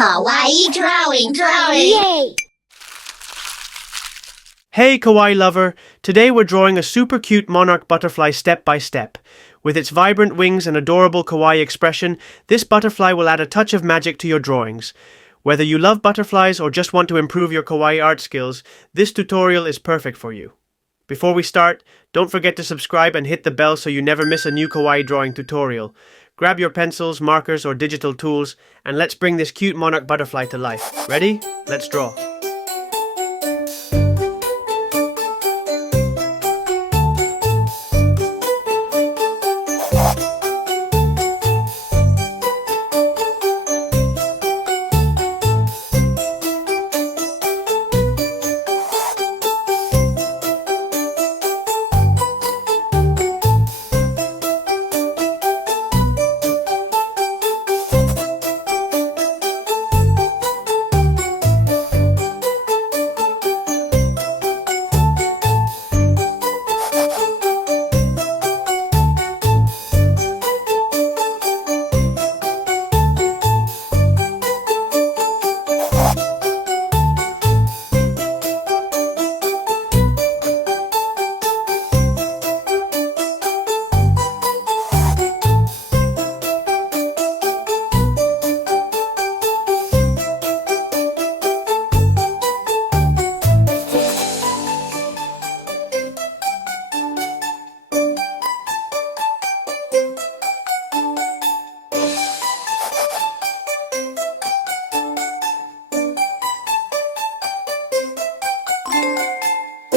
Kawaii drawing. Yay! Hey Kawaii Lover, today we're drawing a super cute monarch butterfly step by step. With its vibrant wings and adorable kawaii expression, this butterfly will add a touch of magic to your drawings. Whether you love butterflies or just want to improve your kawaii art skills, this tutorial is perfect for you. Before we start, don't forget to subscribe and hit the bell so you never miss a new kawaii drawing tutorial. Grab your pencils, markers, or digital tools, and let's bring this cute monarch butterfly to life. Ready? Let's draw.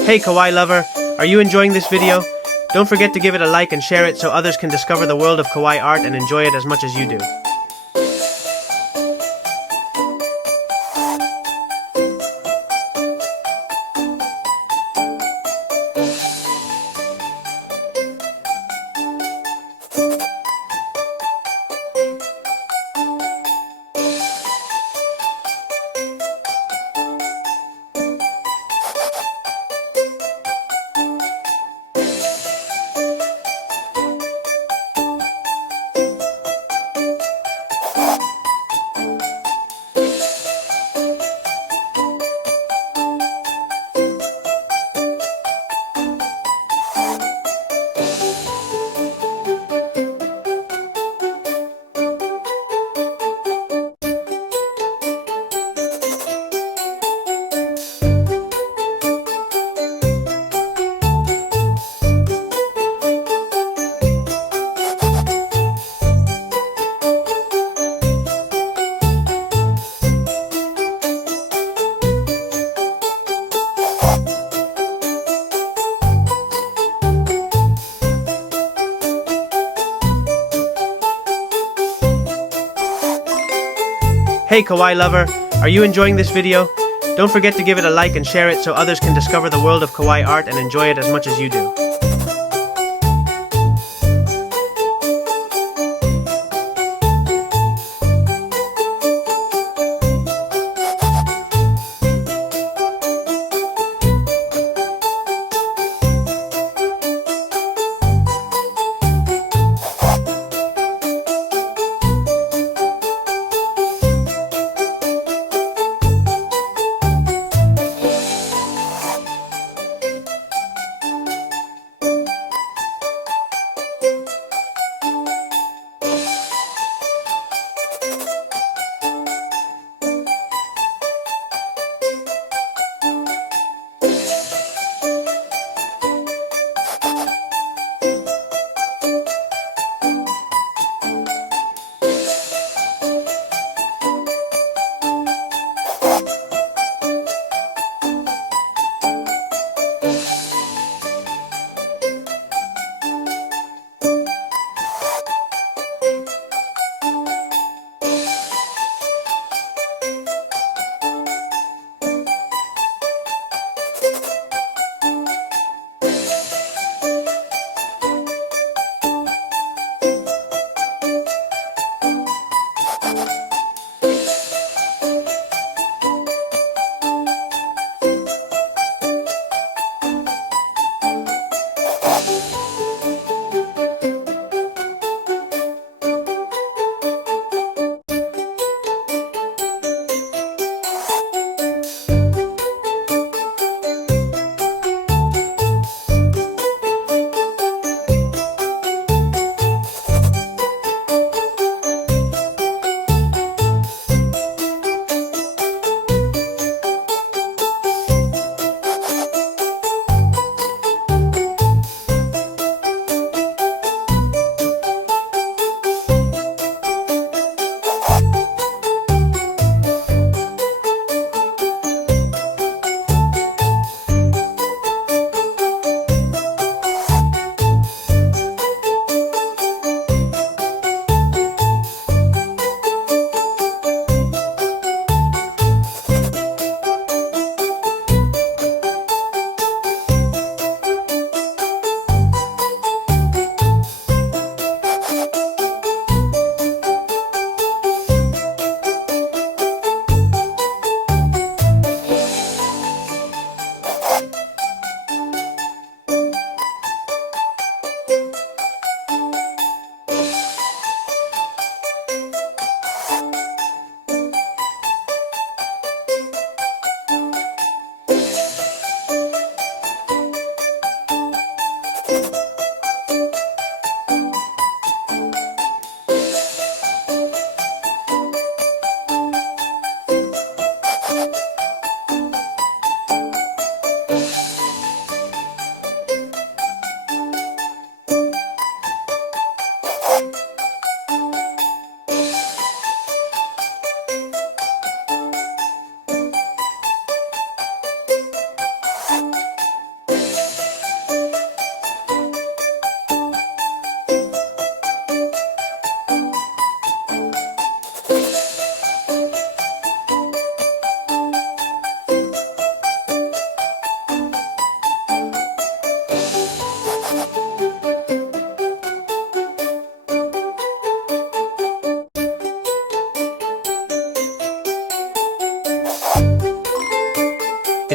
Hey Kawaii Lover, are you enjoying this video? Don't forget to give it a like and share it so others can discover the world of kawaii art and enjoy it as much as you do. Hey Kawaii Lover, are you enjoying this video? Don't forget to give it a like and share it so others can discover the world of kawaii art and enjoy it as much as you do.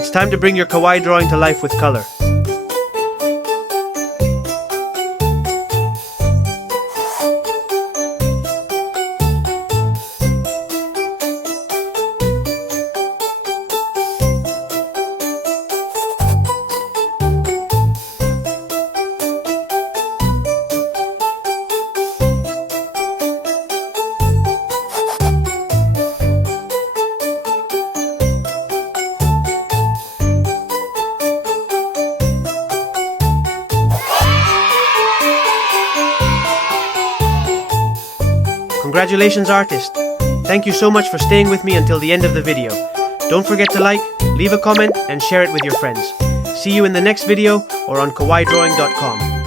It's time to bring your kawaii drawing to life with color. Congratulations, artist! Thank you so much for staying with me until the end of the video. Don't forget to like, leave a comment, and share it with your friends. See you in the next video or on KawaiiDrawing.com.